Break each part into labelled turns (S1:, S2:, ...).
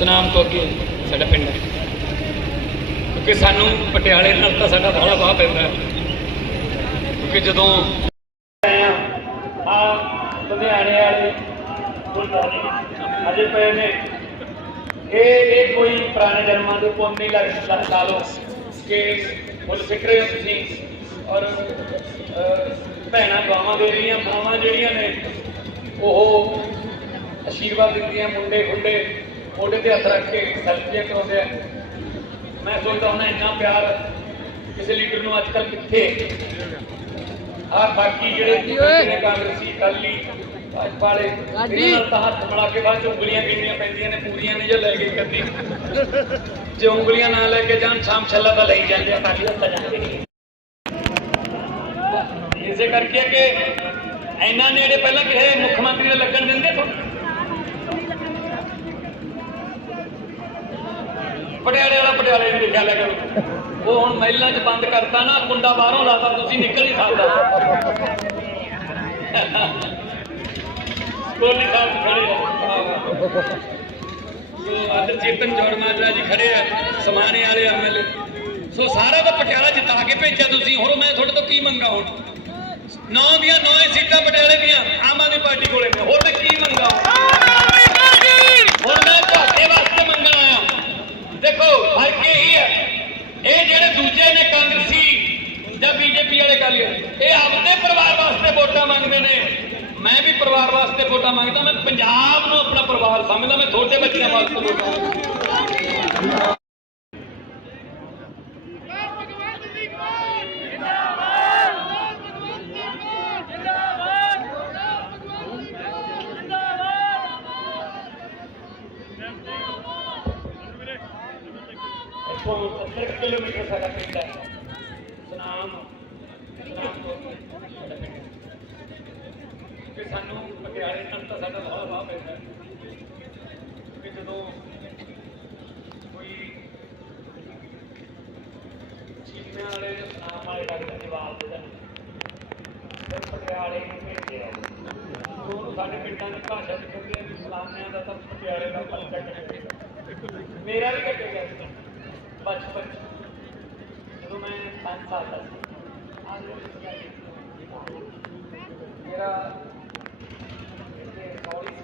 S1: ਸੁਨਾਮ ਤੋਂ ਅੱਗੇ ਸਾਡਾ ਪਿੰਡ ਹੈ। ਕਿਉਂਕਿ ਸਾਨੂੰ ਪਟਿਆਲੇ ਨਾਲ ਤਾਂ ਸਾਡਾ ਬਾਹਲਾ ਵਾਹ ਪੈਂਦਾ ਹੈ। ਕਿਉਂਕਿ ਜਦੋਂ ਆਏ ਆ ਆ ਲੁਧਿਆਣੇ ਵਾਲੇ ਅਜੇ ਪਏ ਨੇ। ਇਹ ਇਹ ਕੋਈ ਪੁਰਾਣੇ ਜਨਮਾਂ ਦੇ ਪੁੰਨ ਨਹੀਂ ਲੱਗ ਲੱਗ- ਲਾ ਲਓ। ਕਿ ਫੁੱਲ ਫਿਕਰੇ ਹੋ ਤੁਸੀਂ। ਔਰ ਅਹ, ਭੈਣਾਂ ਗਾਵਾਂ ਦੇ ਰਹੀਆਂ ਮਾਵਾਂ ਜਿਹੜੀਆਂ ਨੇ ਉਹ ਆਸ਼ੀਰਵਾਦ ਦਿੰਦੀਆਂ ਮੁੰਡੇ ਖੁੰਡੇ ਮੋਢੇ ਤੇ ਹੱਥ ਰੱਖ ਕੇ ਸੈਲਫੀਆਂ ਕਰਾਉਂਦੇ ਆ। ਮੈਂ ਸੋਚਦਾ ਹਾਂ ਇੰਨਾ ਪਿਆਰ ਕਿਸੇ ਲੀਡਰ ਨੂੰ ਅੱਜ ਕੱਲ੍ਹ ਕਿੱਥੇ? ਆ ਬਾਕੀ ਜਿਹੜੇ ਨੇ ਕਾਂਗਰਸੀ ਅਕਾਲੀ ਭਾਜਪਾ ਵਾਲੇ ਇਹਨਾਂ ਤਾਂ ਹੱਥ ਮਿਲਾ ਕੇ ਬਾਅਦ ਚ ਉਂਗਲੀਆਂ ਗਿਣਨੀਆਂ ਪੈਂਦੀਆਂ ਨੇ ਪੂਰੀਆਂ ਨਹੀਂ ਜੇ ਲੈ ਕੇ ਕੱਢੀ ਜੇ ਉਂਗਲੀਆਂ ਨਾ ਲੈ ਕੇ ਜਾਣ ਸ਼ਾਮ ਛੱਲਾ ਤਾਂ ਲਈ ਜਾਂਦੇ ਆ ਤਾਂ ਕਿ ਹੱਥ ਜਾਂਦੇ ਇਸੇ ਕਰਕੇ ਕਿ ਇੰਨਾ ਨੇੜੇ ਪਹਿਲਾਂ ਕਿਸੇ ਮੁੱਖ ਮੰਤਰੀ ਦੇ ਲੱਗਣ ਦਿੰਦੇ ਪਟਿਆਲੇ ਵਾਲਾ ਪਟਿਆਲੇ ਨੂੰ ਲਿਖਿਆ ਲੈ ਕਰੋ ਉਹ ਹੁਣ ਮਹਿਲਾਂ 'ਚ ਬੰਦ ਕਰਤਾ ਨਾ ਕੁੰਡਾ ਬਾਹਰੋਂ ਲਾਤਾ ਤੁਸੀਂ ਨਿਕਲ ਨਹੀਂ ਸਕਦਾ। ਕੋਲੀ ਸਾਹਿਬ ਖੜੇ ਆ। ਅੱਜ ਚੇਤਨ ਜੋੜ ਮਾਜਰਾ ਜੀ ਖੜੇ ਆ ਸਮਾਨੇ ਵਾਲੇ ਐਮਐਲਏ ਸੋ ਸਾਰਾ ਦਾ ਪਟਿਆਲਾ ਜਿਤਾ ਕੇ ਭੇਜਿਆ ਤੁਸੀਂ ਹੋਰ ਮੈਂ ਤੁਹਾਡੇ ਤੋਂ ਕੀ ਮੰਗਾ ਹੁਣ? ਨੌ ਦੀਆਂ ਨੌ ਹੀ ਸੀਟਾਂ ਪਟਿਆਲੇ ਦੀਆਂ ਆਮ ਆਦਮੀ ਪਾਰਟੀ ਕੋਲੇ ਨੇ। ਹੋਰ ਮੈਂ ਕੀ ਮੰਗਾ? ਹੁਣ ਮੈਂ ਤੁਹਾਡੇ ਵਾਸਤੇ ਮੰਗਣ ਆਇਆ ਦੇਖੋ ਫ਼ਰਕ ਇਹ ਹੈ ਇਹ ਜਿਹੜੇ ਦੂਜੇ ਨੇ ਕਾਂਗਰਸੀ ਜਾਂ ਬੀਜੇਪੀ ਵਾਲੇ ਕਾਲੀ ਇਹ ਆਪਦੇ ਪਰਿਵਾਰ ਵਾਸਤੇ ਵੋਟਾਂ ਮੰਗਦੇ ਨੇ ਮੈਂ ਵੀ ਪਰਿਵਾਰ ਵਾਸਤੇ ਵੋਟਾਂ ਮੰਗਦਾ ਮੈਂ ਪੰਜਾਬ ਨੂੰ ਆਪਣਾ ਪਰਿਵਾਰ ਸਮਝਦਾ ਮੈਂ ਛੋਟੇ ਬੱਚਿਆਂ ਵਾਸਤੇ ਵੋਟਾਂ ਮੰਗਦਾ ਇੱਥੋਂ 70 ਕਿਲੋਮੀਟਰ ਸਾਡਾ ਪਿੰਡ ਹੈ ਸੁਨਾਮ ਕਿ ਸਾਨੂੰ ਪਟਿਆਲੇ ਨਾਲ ਤਾਂ ਸਾਡਾ ਬਹੁਤ ਵਾਹ ਪੈਂਦਾ ਕਿ ਜਦੋਂ ਚੀਮੇ ਵਾਲੇ ਜਾਂ ਸੁਨਾਮ ਵਾਲੇ ਡਾਕਟਰ ਜਵਾਬ ਦੇ ਦੇਣ ਫਿਰ ਪਟਿਆਲੇ ਨੂੰ ਭੇਜਦੇ ਆ ਉਹ ਸਾਡੇ ਪਿੰਡਾਂ ਦੀ ਭਾਸ਼ਾ ਸਿੱਖਦੇ ਆ ਵੀ ਸਲਾਮਿਆਂ ਦਾ ਤਾਂ ਪਟਿਆਲੇ ਦਾ ਪਰਚਾ ਕੱਟੇਗਾ ਮੇਰਾ ਵੀ ਕੱਟੇਗਾ ਬਚਪਨ 'ਚ। ਜਦੋਂ ਮੈਂ 5 ਸਾਲ ਦਾ ਸੀ ਆਹ ਮੇਰਾ ਇਹ ਸੌਰੀ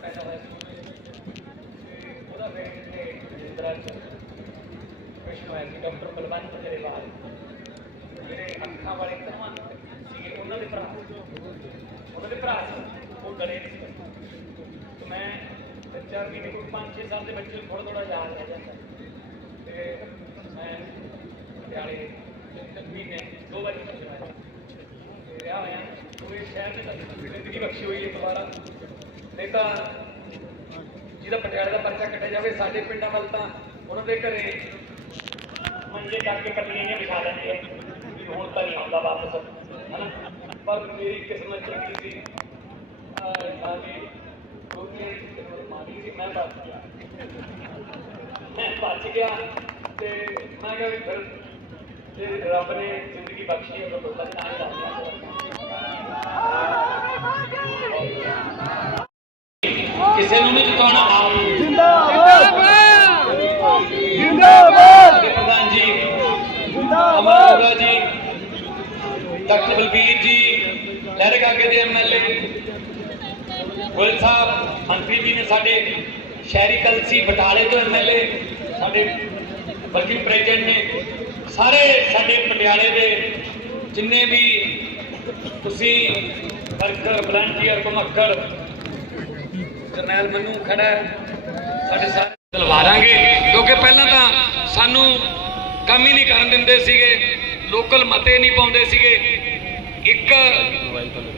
S1: ਪੈਦਾ ਹੋਇਆ ਸੀ ਉਹਦਾ ਬੇਟੇ ਤੇ ਇੰਦਰਾ ਵਿਸ਼ਨੂੰ ਹੈ ਡਾਕਟਰ ਬਲਵੰਤ ਗਰੇਵਾਲ ਜਿਹੜੇ ਅੱਖਾਂ ਵਾਲੇ ਧਰਮਾਂ ਸੀ ਉਹਨਾਂ ਦੇ ਭਰਾ ਉਹਨਾਂ ਦੇ ਭਰਾ ਸੀ ਉਹ ਗਲੇ ਨਹੀਂ ਸੀ ਤੇ ਮੈਂ ਬੱਚਾ ਵੀ ਕੋਈ 5-6 ਸਾਲ ਦੇ ਬੱਚੇ ਨੂੰ ਥੋੜਾ ਥੋੜਾ ਯਾਦ ਰਹਿ ਜਾਂਦਾ। ਤੇ ਮੈਂ ਪਟਿਆਲੇ ਮਹੀਨੇ ਦੋ ਵਾਰੀ ਪਹੁੰਚਿਆ ਤੇ ਰਿਹਾ ਹੋਇਆ ਪੂਰੇ ਸ਼ਹਿਰ ਦੇ ਤੱਕ ਜ਼ਿੰਦਗੀ ਬਖਸ਼ੀ ਹੋਈ ਹੈ ਦੁਬਾਰਾ ਨਹੀਂ ਤਾਂ ਜਿਹਦਾ ਪਟਿਆਲੇ ਦਾ ਪਰਚਾ ਕੱਟਿਆ ਜਾਵੇ, ਸਾਡੇ ਪਿੰਡਾਂ ਵੱਲ ਤਾਂ ਉਹਨਾਂ ਦੇ ਘਰੇ ਮੰਜੇ ਕਰਕੇ ਪੱਟੀਆਂ ਜਿਹੀਆਂ ਵਿਛਾ ਦਿੰਦੇ ਆ ਵੀ ਹੁਣ ਤਾਂ ਨਹੀਂ ਆਉਂਦਾ ਵਾਪਸ। ਹਨਾ? ਪਰ ਮੇਰੀ ਕਿਸਮਤ ਚੰਗੀ ਸੀ। ਆ ਵੀ ਉਹਨੇ ਬਚ ਗਿਆ ਮੈਂ ਬਚ ਗਿਆ ਤੇ ਮੈਂ ਕਿਹਾ ਵੀ ਫਿਰ ਜੇ ਰੱਬ ਨੇ ਜ਼ਿੰਦਗੀ ਬਖਸ਼ੀ ਹੈ ਤਾਂ ਬੰਦਾ ਤਾਂ ਹੀ ਦੱਸ ਕਿਸੇ ਨੂੰ ਨਹੀਂ ਜਿਤਾਉਣਾ ਆਪ
S2: ਜਿੰਦਾਬਾਦ।
S1: ਸਾਡੇ ਪ੍ਰਧਾਨ ਜੀ।
S2: ਜਿੰਦਾਬਾਦ।
S1: ਜੀ ਡਾਕਟਰ ਬਲਬੀਰ ਜੀ ਲਹਿਰ ਕਾਕੇ ਦੇ ਐਮਐਲਏ ਗੋਇਲ ਸਾਹਿਬ ਮੰਤਰੀ ਜੀ ਨੇ ਸਾਡੇ ਸ਼ਹਿਰੀ ਕਲਸੀ, ਬਟਾਲੇ ਤੋਂ ਐਮਐਲਏ ਸਾਡੇ ਵਰਕਿੰਗ ਪ੍ਰੈਜ਼ੀਡੈਂਟ ਨੇ, ਸਾਰੇ ਸਾਡੇ ਪਟਿਆਲੇ ਦੇ ਜਿੰਨੇ ਵੀ ਤੁਸੀਂ ਵਰਕਰ ਵਲੰਟੀਅਰ ਘਮੱਕੜ ਜਰਨੈਲ ਮਨੂ ਖੜਾ ਸਾਡੇ ਸਾਰੇ ਦਿਲਵਾਰਾਂਗੇ ਕਿਉਂਕਿ ਪਹਿਲਾਂ ਤਾਂ ਸਾਨੂੰ ਕੰਮ ਹੀ ਨਹੀਂ ਕਰਨ ਦਿੰਦੇ ਸੀਗੇ, ਲੋਕਲ ਮਤੇ ਨਹੀਂ ਪਾਉਂਦੇ ਸੀਗੇ। ਇੱਕ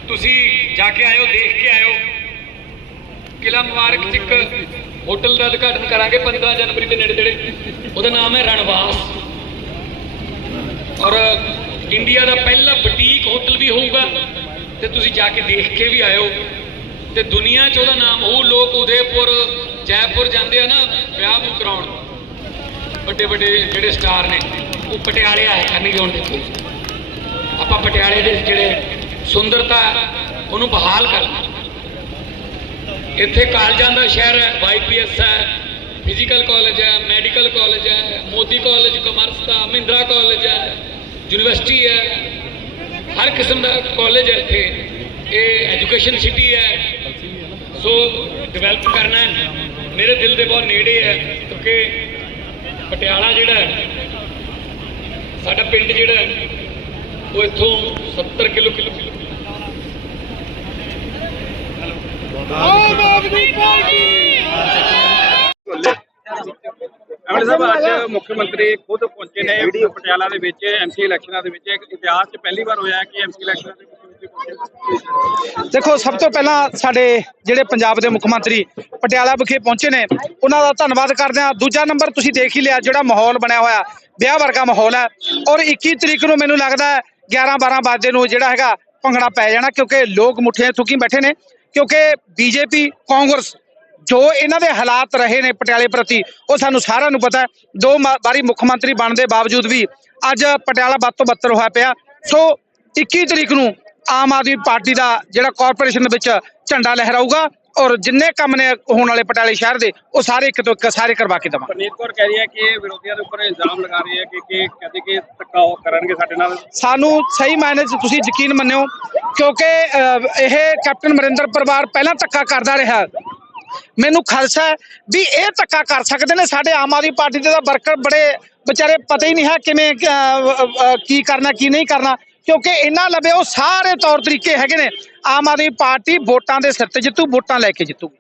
S1: ਤੁਸੀਂ ਜਾ ਕੇ ਆਇਓ, ਦੇਖ ਕੇ ਆਇਓ ਕਿਲਾ ਮੁਬਾਰਕ ਚ ਇੱਕ ਹੋਟਲ ਦਾ ਉਦਘਾਟਨ ਕਰਾਂਗੇ 15 ਜਨਵਰੀ ਦੇ ਨੇੜੇ ਤੇੜੇ। ਉਹਦਾ ਨਾਮ ਹੈ ਰਣਵਾਸ। ਔਰ ਇੰਡੀਆ ਦਾ ਪਹਿਲਾ ਬੁਟੀਕ ਹੋਟਲ ਵੀ ਹੋਊਗਾ ਤੇ ਤੁਸੀਂ ਜਾ ਕੇ ਦੇਖ ਕੇ ਵੀ ਆਇਓ। ਤੇ ਦੁਨੀਆ 'ਚ ਉਹਦਾ ਨਾਮ ਉਹ ਲੋਕ ਉਦੈਪੁਰ ਜੈਪੁਰ ਜਾਂਦੇ ਆ ਨਾ ਵਿਆਹ ਨੂੰ ਕਰਾਉਣ। ਵੱਡੇ ਵੱਡੇ ਜਿਹੜੇ ਸਟਾਰ ਨੇ ਉਹ ਪਟਿਆਲੇ ਆਏ ਕਰਨਗੇ ਹੁਣ ਦੇਖੋ। ਆਪਾਂ ਪਟਿਆਲੇ ਦੇ ਜਿਹੜੇ ਸੁੰਦਰਤਾ ਹੈ, ਉਹਨੂੰ ਬਹਾਲ ਕਰਨਾ। ਇੱਥੇ ਕਾਲਜਾਂ ਦਾ ਸ਼ਹਿਰ ਹੈ ਵਾਈਪੀਐਸ ਹੈ ਫਿਜ਼ੀਕਲ ਕਾਲਜ ਹੈ ਮੈਡੀਕਲ ਕਾਲਜ ਹੈ, ਮੋਦੀ ਕਾਲਜ ਕਮਰਸ ਦਾ ਮਹਿੰਦਰਾ ਕਾਲਜ ਹੈ ਯੂਨੀਵਰਸਿਟੀ ਹੈ, ਹਰ ਕਿਸਮ ਦਾ ਕਾਲਜ ਹੈ ਇੱਥੇ। ਇਹ ਐਜੂਕੇਸ਼ਨ ਸਿਟੀ ਹੈ। ਸੋ ਡਿਵੈਲਪ ਕਰਨਾ ਮੇਰੇ ਦਿਲ ਦੇ ਬਹੁਤ ਨੇੜੇ ਹੈ, ਕਿਉਂਕਿ ਪਟਿਆਲਾ ਜਿਹੜਾ ਸਾਡਾ ਪਿੰਡ ਜਿਹੜਾ ਉਹ ਇੱਥੋਂ 70 kilo kilo
S2: Aam Aadmi Party
S3: MLA ਸਾਹਿਬ ਅੱਜ ਮੁੱਖ ਮੰਤਰੀ ਖੁਦ ਪਹੁੰਚੇ ਨੇ ਪਟਿਆਲਾ ਦੇ ਵਿੱਚ ਐਮਸੀ ਇਲੈਕਸ਼ਨਾਂ ਦੇ ਵਿੱਚ। ਇੱਕ ਇਤਿਹਾਸ 'ਚ ਪਹਿਲੀ ਵਾਰ ਹੋਇਆ ਕਿ ਐਮਸੀ ਇਲੈਕਸ਼ਨਾਂ ਦੇ
S4: ਦੇਖੋ ਸਭ ਤੋਂ ਪਹਿਲਾਂ ਸਾਡੇ ਜਿਹੜੇ ਪੰਜਾਬ ਦੇ ਮੁੱਖ ਮੰਤਰੀ ਪਟਿਆਲਾ ਵਿਖੇ ਪਹੁੰਚੇ ਨੇ ਉਹਨਾਂ ਦਾ ਧੰਨਵਾਦ ਕਰਦੇ ਹਾਂ। ਦੂਜਾ ਨੰਬਰ ਤੁਸੀਂ ਦੇਖ ਹੀ ਲਿਆ ਜਿਹੜਾ ਮਾਹੌਲ ਬਣਿਆ ਹੋਇਆ ਵਿਆਹ ਵਰਗਾ ਮਾਹੌਲ ਹੈ। ਔਰ 21 ਤਰੀਕ ਨੂੰ ਮੈਨੂੰ ਲੱਗਦਾ ਹੈ 11 12 ਵਜੇ ਨੂੰ ਜਿਹੜਾ ਹੈਗਾ ਭੰਗੜਾ ਪੈ ਜਾਣਾ ਕਿਉਂਕਿ ਲੋਕ ਮੁੱਠੀਆਂ ਥੁੱਕੀ ਬੈਠੇ ਨੇ। ਕਿਉਂਕਿ ਬੀਜੇਪੀ, ਕਾਂਗਰਸ ਜੋ ਇਹਨਾਂ ਦੇ ਹਾਲਾਤ ਰਹੇ ਨੇ ਪਟਿਆਲੇ ਪ੍ਰਤੀ, ਉਹ ਸਾਨੂੰ ਸਾਰਿਆਂ ਨੂੰ ਪਤਾ ਦੋ ਮ- ਵਾਰੀ ਮੁੱਖ ਮੰਤਰੀ ਬਣਨ ਦੇ ਬਾਵਜੂਦ ਵੀ ਅੱਜ ਪਟਿਆਲਾ ਵੱਧ ਤੋਂ ਬੱਤਰ ਹੋਇਆ ਪਿਆ। ਸੋ 21 ਤਰੀਕ ਨੂੰ ਆਮ ਆਦਮੀ ਪਾਰਟੀ ਦਾ ਜਿਹੜਾ ਕਾਰਪੋਰੇਸ਼ਨ ਦੇ ਵਿੱਚ ਝੰਡਾ ਲਹਿਰਾਊਗਾ। ਔਰ ਜਿੰਨੇ ਕੰਮ ਨੇ ਹੋਣ ਵਾਲੇ ਪਟਿਆਲੇ ਸ਼ਹਿਰ ਦੇ ਉਹ ਸਾਰੇ ਇੱਕ ਤੋਂ ਇੱਕ ਸਾਰੇ ਕਰਵਾ ਕੇ ਦੇਵਾਂਗੇ।
S3: ਪਰਨੀਤ ਕੌਰ ਕਹਿ ਰਹੀ ਹੈ ਕਿ ਵਿਰੋਧੀਆਂ ਦੇ ਉੱਪਰ ਇਲਜ਼ਾਮ ਲਗਾ ਰਹੀ ਹੈ ਕਿ ਕਿ ਕਹਿੰਦੇ ਕਿ ਉਹ ਕਰਨਗੇ ਸਾਡੇ ਨਾਲ।
S4: ਸਾਨੂੰ ਸਹੀ ਮਾਇਨੇ 'ਚ ਤੁਸੀਂ ਯਕੀਨ ਮੰਨਿਓ ਕਿਉਂਕਿ ਇਹ ਕੈਪਟਨ ਅਮਰਿੰਦਰ ਪਰਿਵਾਰ ਪਹਿਲਾਂ ਧੱਕਾ ਕਰਦਾ ਰਿਹਾ। ਮੈਨੂੰ ਖਾਲਸਾ ਵੀ ਇਹ ਧੱਕਾ ਕਰ ਸਕਦੇ ਨੇ ਸਾਡੇ ਆਮ ਆਦਮੀ ਪਾਰਟੀ ਦੇ ਤਾਂ ਵਰਕਰ ਬੜੇ ਵਿਚਾਰੇ ਪਤਾ ਹੀ ਨਹੀਂ ਹੈ ਕਿਵੇਂ ਕੀ ਕਰਨਾ ਕੀ ਨਹੀਂ ਕਰਨਾ। ਕਿਉਂਕਿ ਇਹਨਾਂ ਲਵੇ ਉਹ ਸਾਰੇ ਤੌਰ ਤਰੀਕੇ ਹੈਗੇ ਨੇ। ਆਮ ਆਦਮੀ ਪਾਰਟੀ ਵੋਟਾਂ ਦੇ ਸਿਰ ਤੇ ਜਿੱਤੂ, ਵੋਟਾਂ ਲੈ ਕੇ ਜਿੱਤੂ